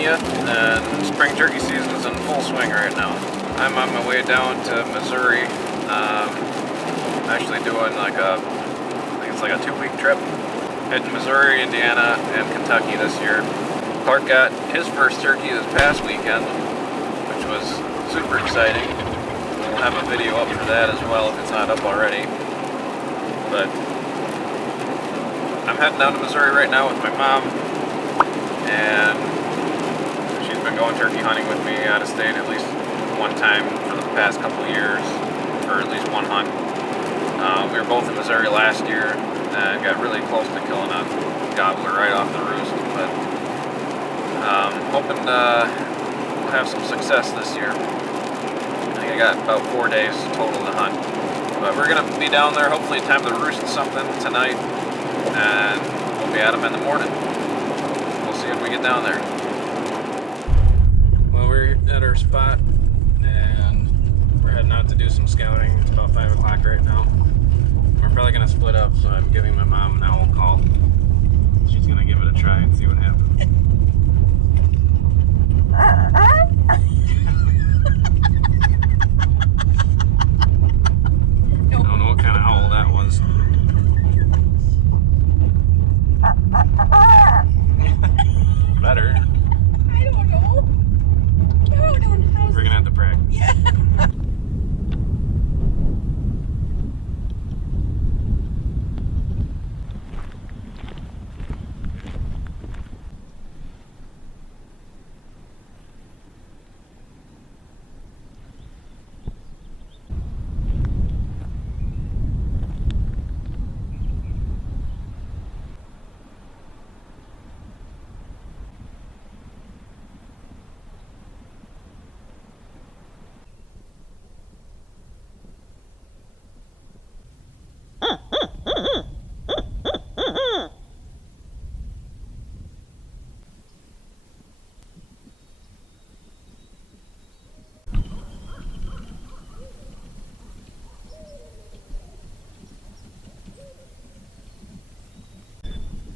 20th, and spring turkey season is in full swing right now. I'm on my way down to Missouri. I'm actually doing I think it's like a 2-week trip. Hitting Missouri, Indiana, and Kentucky this year. Clark got his first turkey this past weekend, which was super exciting. We'll have a video up for that as well if it's not up already. But I'm heading down to Missouri right now with my mom, and she's been going turkey hunting with me out of state at least one time for the past couple years, or at least one hunt. We were both in Missouri last year and got really close to killing a gobbler right off the roost, but hoping we'll have some success this year. I think I got about 4 days total to hunt, but we're going to be down there hopefully time to roost something tonight, and we'll be at them in the morning. We'll see if we get down there. Well, we're at our spot and we're heading out to do some scouting. It's about 5 o'clock right now. We're probably going to split up, so I'm giving my mom an owl call. She's going to give it a try and see what happens. I don't know what kind of owl that was. Better. I don't know. I don't know. We're gonna have to practice. Yeah.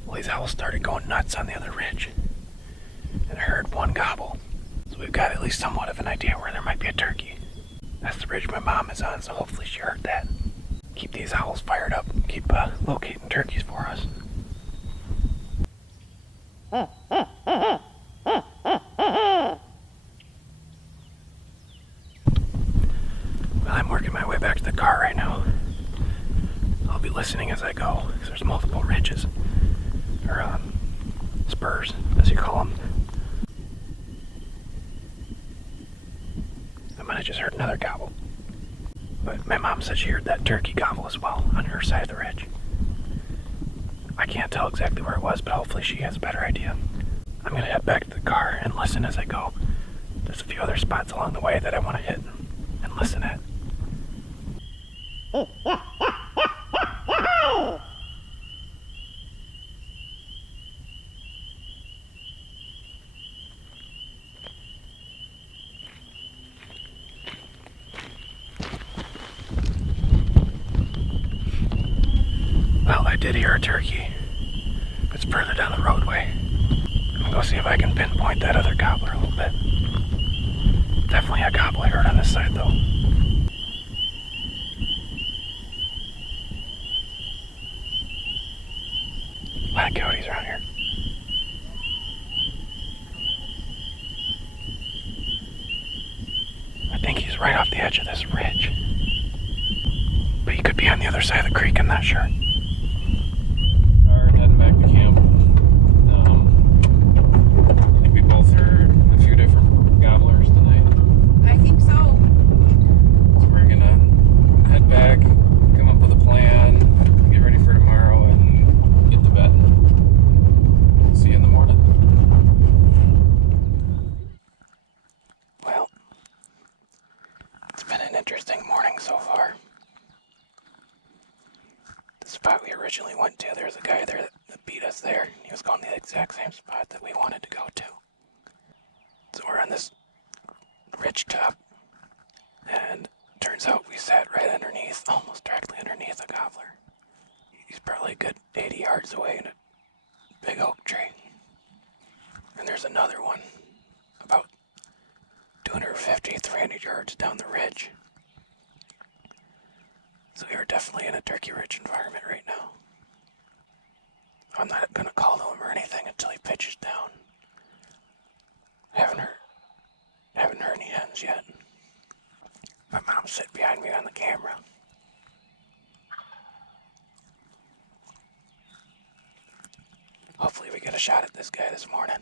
Well, these owls started going nuts on the other ridge, and I heard one gobble. So we've got at least somewhat of an idea where there might be a turkey. That's the ridge my mom is on, so hopefully she heard that. Keep these owls fired up, keep locating turkeys for us. Well, I'm working my way back to the car right now. I'll be listening as I go, because there's multiple ridges, or spurs, as you call them. I might have just heard another gobble. But my mom said she heard that turkey gobble as well on her side of the ridge. I can't tell exactly where it was, but hopefully she has a better idea. I'm going to head back to the car and listen as I go. There's a few other spots along the way that I want to hit and listen at. Well, I did hear a turkey. It's further down the roadway. I'm gonna go see if I can pinpoint that other gobbler a little bit. Definitely a gobble I heard on this side, though. A lot of coyotes around here. I think he's right off the edge of this ridge. But he could be on the other side of the creek, I'm not sure. Alright, heading back to camp. I think we both heard a few different gobblers tonight. I think so. So we're gonna head back, come up with a plan, get ready for tomorrow, and get to bed. See you in the morning. Well, it's been an interesting morning so far. The spot we originally went to, there was a guy there that beat us there. He was going to the exact same spot that we wanted to go to. So we're on this ridge top, and turns out we sat right underneath, almost directly underneath a gobbler. He's probably a good 80 yards away in a big oak tree. And there's another one 250, 300 yards down the ridge. So we are definitely in a turkey-rich environment right now. I'm not going to call to him or anything until he pitches down. Haven't heard any hens yet. My mom's sitting behind me on the camera. Hopefully we get a shot at this guy this morning.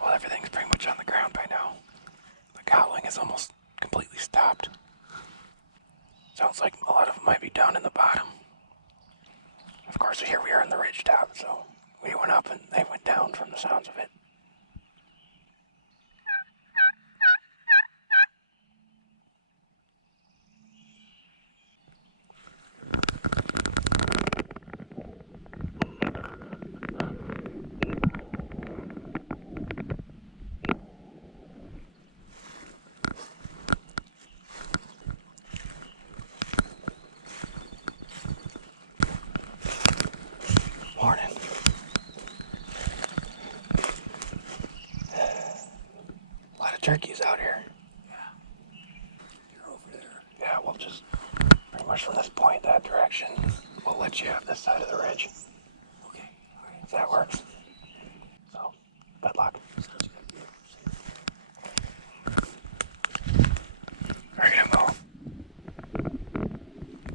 Well, everything's pretty much on the ground by now. The gobbling is almost completely stopped. Sounds like a lot of them might be down in the bottom. Of course, here we are in the ridge top, so we went up and they went down from the sounds of it. Morning. A lot of turkeys out here. Yeah. You're over there. Yeah, we'll just pretty much from this point, that direction, we'll let you have this side of the ridge. Okay. All right. If that works. So, good luck. Sounds good. We're gonna go.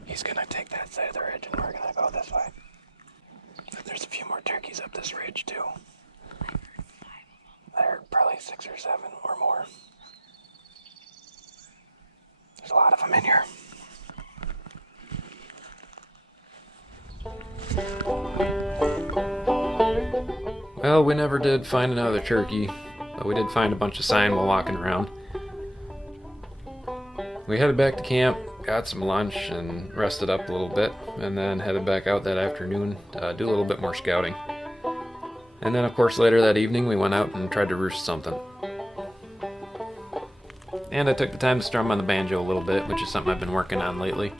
He's gonna take that side of the ridge and we're gonna go this way. But there's a few more turkeys up this ridge too. I heard probably 6 or 7 or more. There's a lot of them in here. Well, we never did find another turkey, but we did find a bunch of sign while walking around. We headed back to camp, got some lunch, and rested up a little bit, and then headed back out that afternoon to do a little bit more scouting. And then, of course, later that evening, we went out and tried to roost something. And I took the time to strum on the banjo a little bit, which is something I've been working on lately.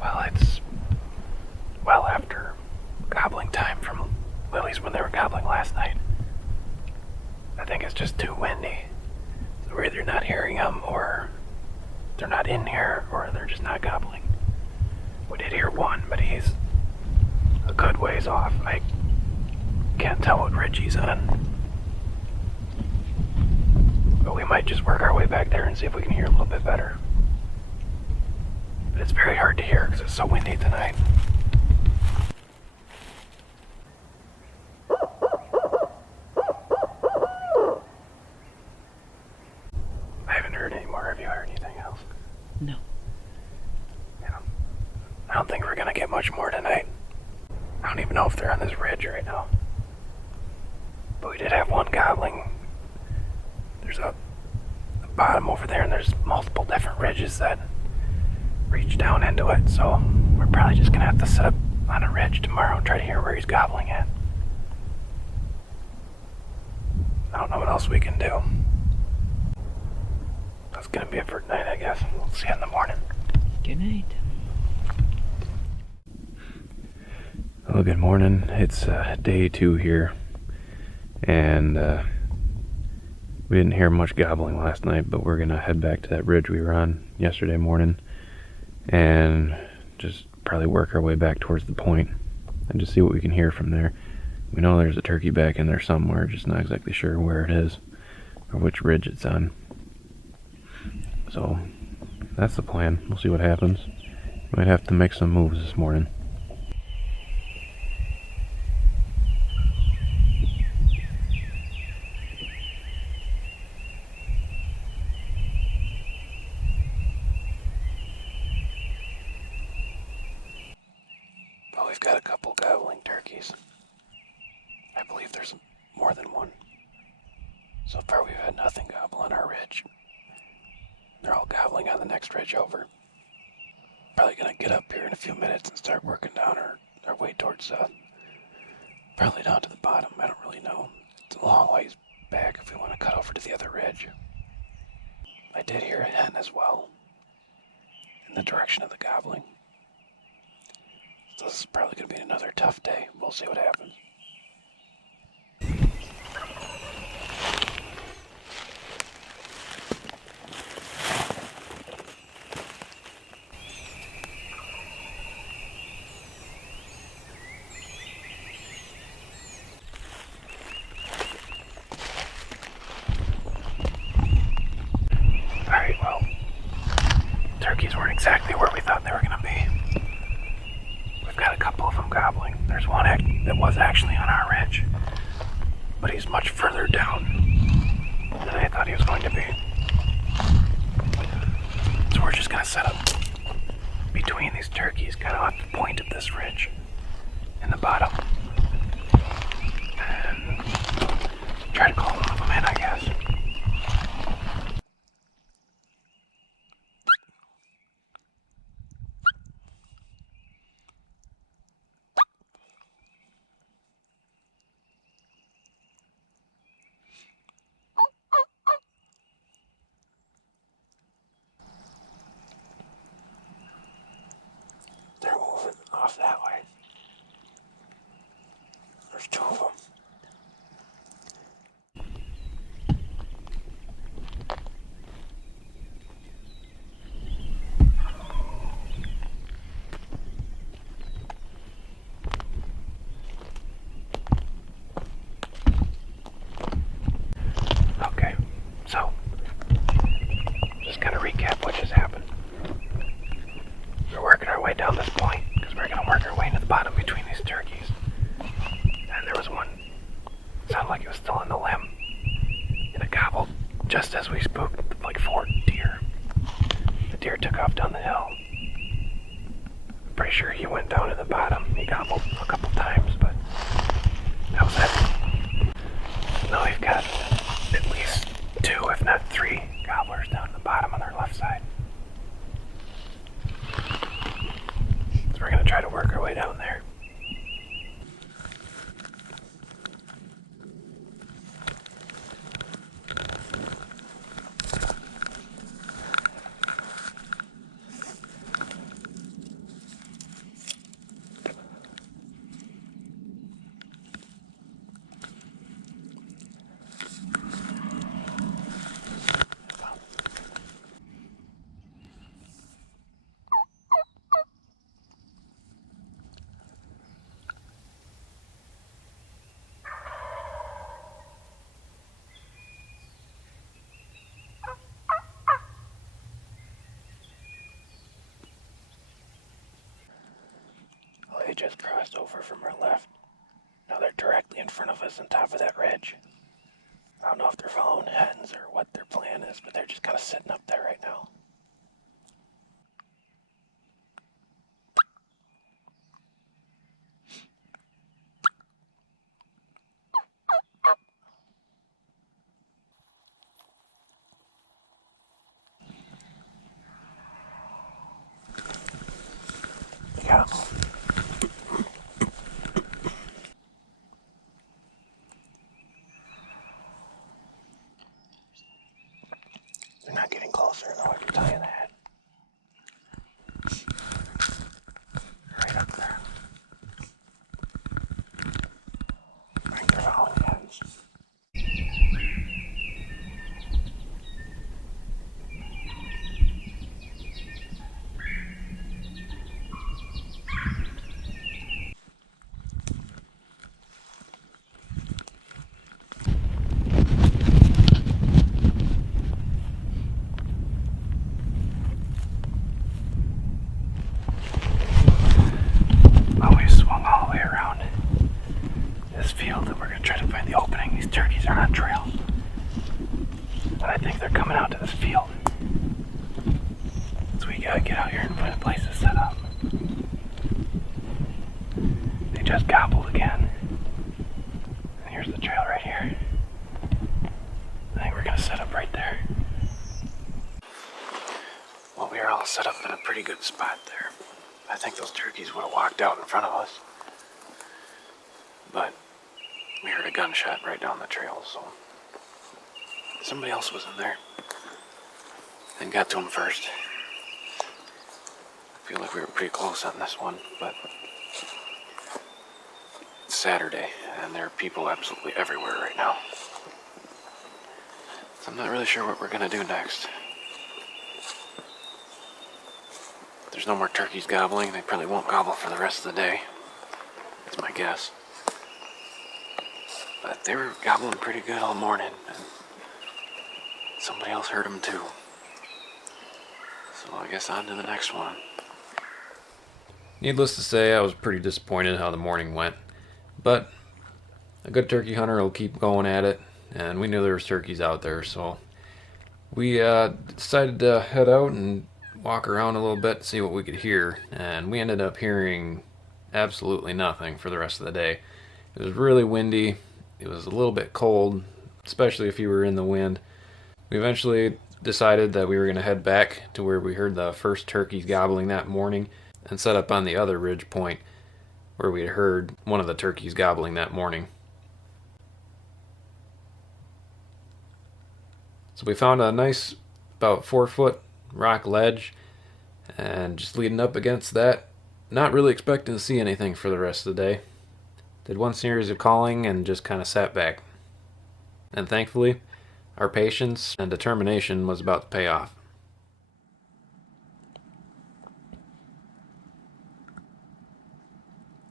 Well, it's well after gobbling time from lilies when they were gobbling last night. I think it's just too windy. So we're either not hearing them or they're not in here or they're just not gobbling. ways off. I can't tell what ridge he's on. But we might just work our way back there and see if we can hear a little bit better. But it's very hard to hear because it's so windy tonight. I haven't heard any more. Have you heard anything else? No. Yeah. I don't think we're gonna get much more tonight. I don't even know if they're on this ridge right now. But we did have one gobbling. There's a bottom over there, and there's multiple different ridges that reach down into it. So we're probably just gonna have to set up on a ridge tomorrow and try to hear where he's gobbling at. I don't know what else we can do. That's gonna be it for tonight, I guess. We'll see you in the morning. Good night. Well, good morning. It's day 2 here, and we didn't hear much gobbling last night, but we're gonna head back to that ridge we were on yesterday morning and just probably work our way back towards the point and just see what we can hear from there. We know there's a turkey back in there somewhere, just not exactly sure where it is or which ridge it's on. So that's the plan. We'll see what happens. Might have to make some moves this morning. Well, we've got a couple gobbling turkeys. I believe there's more than one. So far we've had nothing gobble on our ridge. They're all gobbling on the next ridge over. Probably gonna get up here in a few minutes and start working down our way towards probably down to the bottom. I don't really know. It's a long ways back if we want to cut over to the other ridge. I did hear a hen as well in the direction of the gobbling. So this is probably gonna be another tough day. We'll see what happens. Alright, well, turkeys weren't exactly where we thought they were going to be. We've got a couple of them gobbling. There's one that was actually on our ridge, but he's much further down than I thought he was going to be. So we're just going to set up between these turkeys, kind of at the point of this ridge in the bottom, and try to call one of them in, I guess. They're moving off that way. There's 2 of them. Okay, so just kind of recap what just happened. We're working our way down this point because we're going to work our way into the bottom between these turkeys. And there was one, sounded like it was still on the limb, and it gobbled just as we spooked like 4 deer. The deer took off down the hill. I'm pretty sure he went down to the bottom. He gobbled a couple times, but that was it. Now we've got at least 2, if not 3, gobblers down at the bottom on our left side. So we're going to try to work our way down there. they just crossed over from our left. Now they're directly in front of us on top of that ridge. I don't know if they're following hens or what their plan is, but they're just kind of sitting up there right now. We got them. They're not getting closer, though, I can tell you that. Right up there. I think they're following hens. Well, we swung all the way around this field and we're going to try to find the opening. These turkeys are on trail. But I think they're coming out to this field. So we got to get out here and find a place to set up. They just gobbled again. And here's the trail right here. I think we're going to set up right there. Well, we are all set up in a pretty good spot there. I think those turkeys would have walked out in front of us. But we heard a gunshot right down the trail, so somebody else was in there and got to him first. I feel like we were pretty close on this one, but it's Saturday and there are people absolutely everywhere right now. So I'm not really sure what we're gonna do next. There's no more turkeys gobbling. They probably won't gobble for the rest of the day. That's my guess. But they were gobbling pretty good all morning, and somebody else heard them too. So I guess on to the next one. Needless to say, I was pretty disappointed how the morning went. But a good turkey hunter will keep going at it, and we knew there was turkeys out there, so we decided to head out and walk around a little bit to see what we could hear, and we ended up hearing absolutely nothing for the rest of the day. It was really windy. It was a little bit cold, especially if you were in the wind. We eventually decided that we were going to head back to where we heard the first turkeys gobbling that morning and set up on the other ridge point where we had heard one of the turkeys gobbling that morning. So we found a nice about 4-foot rock ledge, and just leading up against that, not really expecting to see anything for the rest of the day. Did one series of calling and just kind of sat back. And thankfully, our patience and determination was about to pay off.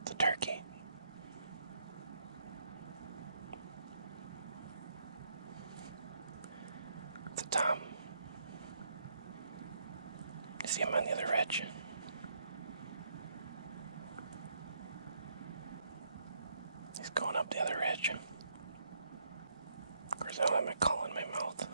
It's a turkey. It's a tom. You see him on the other ridge. He's going up the other ridge. Of course, I don't have my call in my mouth.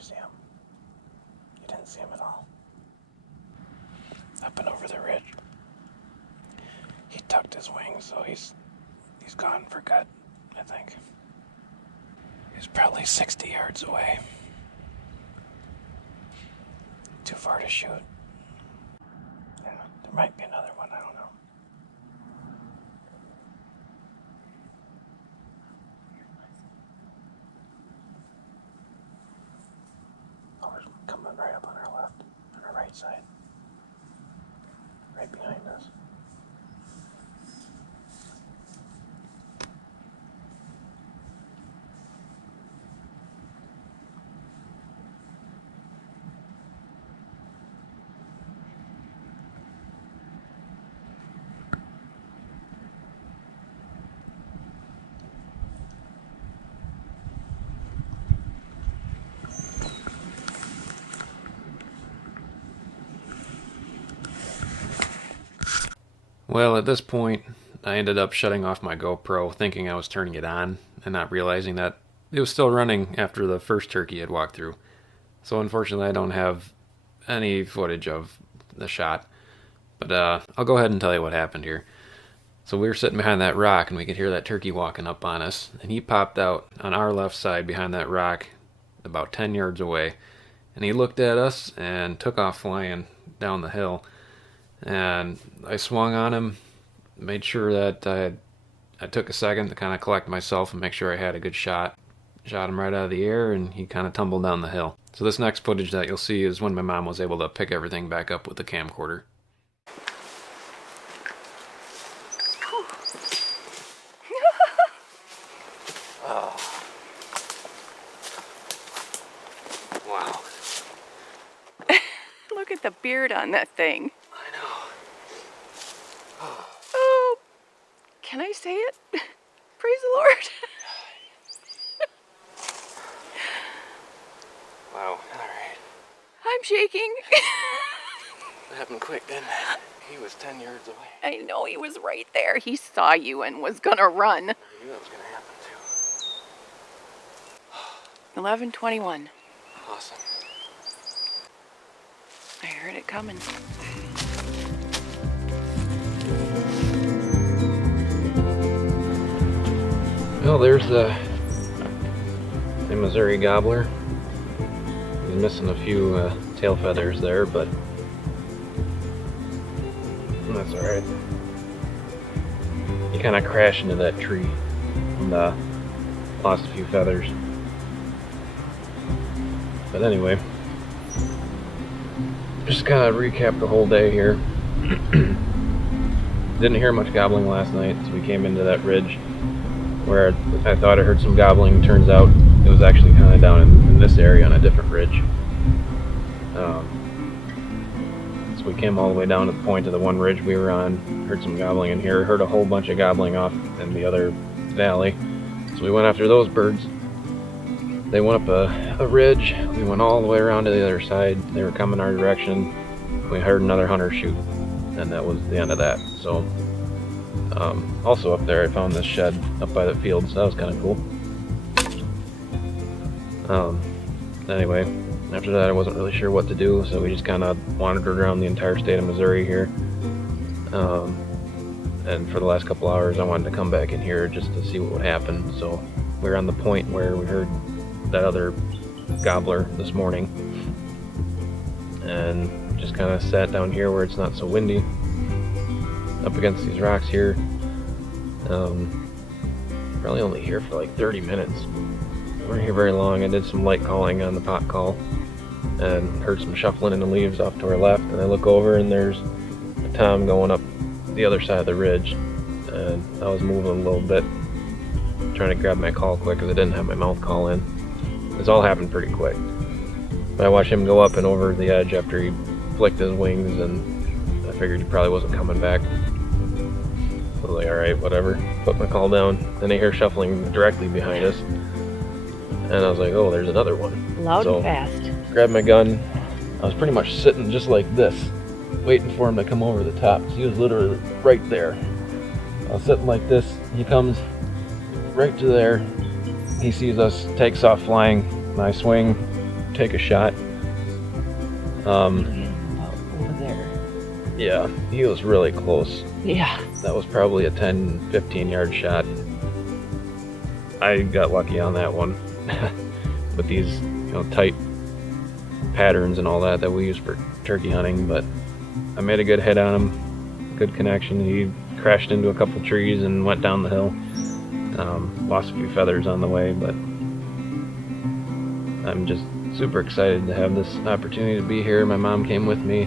See him? You didn't see him at all. Up and over the ridge. He tucked his wings, so he's gone for good, I think. He's probably 60 yards away. Too far to shoot. Yeah, there might be another one, I don't know. Coming right up on our left, on our right side. Right behind us. Well, at this point, I ended up shutting off my GoPro, thinking I was turning it on, and not realizing that it was still running after the first turkey had walked through. So unfortunately, I don't have any footage of the shot. But I'll go ahead and tell you what happened here. So we were sitting behind that rock, and we could hear that turkey walking up on us. And he popped out on our left side behind that rock about 10 yards away. And he looked at us and took off flying down the hill. And I swung on him, made sure that I took a second to kind of collect myself and make sure I had a good shot. Shot him right out of the air, and he kind of tumbled down the hill. So this next footage that you'll see is when my mom was able to pick everything back up with the camcorder. Oh. Wow. Look at the beard on that thing. I know. Oh, can I say it? Praise the Lord. Wow. All right. I'm shaking. That happened quick, didn't it? He was 10 yards away. I know, he was right there. He saw you and was gonna run. I knew that was going to happen too. 11:21. Awesome. I heard it coming. Well, there's the Missouri Gobbler. He's missing a few tail feathers there, but that's alright. He kind of crashed into that tree and lost a few feathers. But anyway, just kind of recap the whole day here. Didn't hear much gobbling last night, so we came into that ridge where I thought I heard some gobbling. Turns out it was actually kind of down in this area on a different ridge. So we came all the way down to the point of the one ridge we were on, heard some gobbling in here, heard a whole bunch of gobbling off in the other valley. So we went after those birds. They went up a ridge, we went all the way around to the other side. They were coming our direction. We heard another hunter shoot, and that was the end of that. So also up there I found this shed up by the field, so that was kind of cool. Anyway, after that I wasn't really sure what to do, so we just kind of wandered around the entire state of Missouri here. And for the last couple hours I wanted to come back in here just to see what would happen. So we were on the point where we heard that other gobbler this morning, and just kind of sat down here where it's not so windy, up against these rocks here. Probably only here for like 30 minutes. We weren't here very long. I did some light calling on the pot call and heard some shuffling in the leaves off to our left, and I look over and there's a tom going up the other side of the ridge, and I was moving a little bit trying to grab my call quick because I didn't have my mouth call in. This all happened pretty quick, but I watched him go up and over the edge after he flicked his wings, and I figured he probably wasn't coming back. I was like, alright, whatever. Put my call down. Then I hear shuffling directly behind us, and I was like, oh, there's another one. Loud So, and fast. Grabbed my gun. I was pretty much sitting just like this, waiting for him to come over the top. He was literally right there. I was sitting like this. He comes right to there. He sees us, takes off flying, and I swing, take a shot. Over there. Yeah, he was really close. Yeah. That was probably a 10, 15 yard shot. I got lucky on that one. With these, tight patterns and all that we use for turkey hunting, but I made a good hit on him, good connection. He crashed into a couple trees and went down the hill. Lost a few feathers on the way, but I'm just super excited to have this opportunity to be here. My mom came with me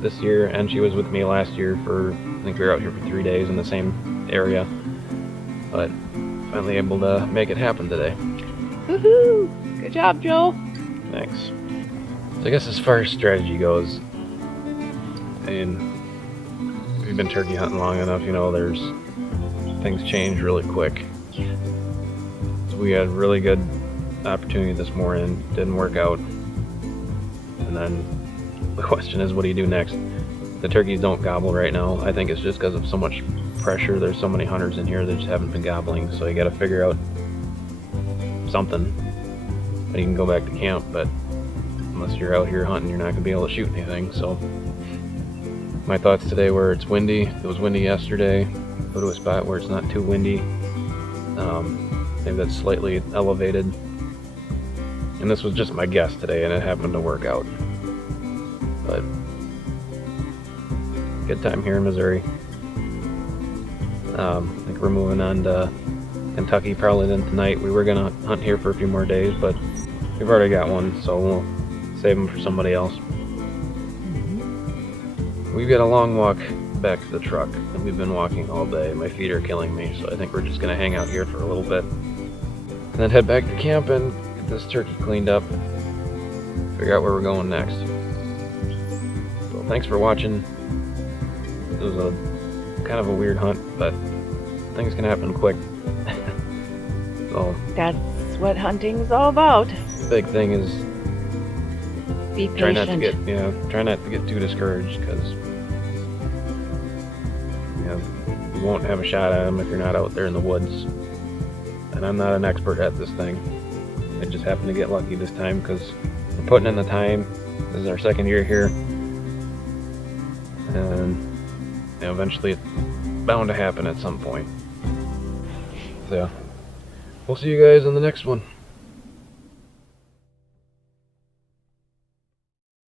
this year, and she was with me last year for, I think we were out here for 3 days in the same area, but finally able to make it happen today. Woohoo! Good job, Joe. Thanks. So I guess as far as strategy goes, I mean, we've been turkey hunting long enough, there's things change really quick. So we had a really good opportunity this morning, didn't work out, and then the question is, what do you do next? the turkeys don't gobble right now. I think it's just because of so much pressure. There's so many hunters in here that just haven't been gobbling, so you got to figure out something. You can go back to camp, but unless you're out here hunting, you're not going to be able to shoot anything. So my thoughts today were it's windy. It was windy yesterday. Go to a spot where it's not too windy. Maybe that's slightly elevated. And this was just my guess today, and it happened to work out. But good time here in Missouri. I think we're moving on to Kentucky probably then tonight. We were gonna hunt here for a few more days, but we've already got one, so we'll save them for somebody else. We've got a long walk back to the truck, and we've been walking all day. My feet are killing me, so I think we're just gonna hang out here for a little bit, and then head back to camp and get this turkey cleaned up, figure out where we're going next. So thanks for watching. It was a kind of a weird hunt, but things can happen quick. So That's what hunting's all about. the big thing is Be try not patient. to get too discouraged, because you won't have a shot at them if you're not out there in the woods. And I'm not an expert at this thing. I just happened to get lucky this time because we're putting in the time. This is our second year here, and eventually it's bound to happen at some point. So we'll see you guys in the next one.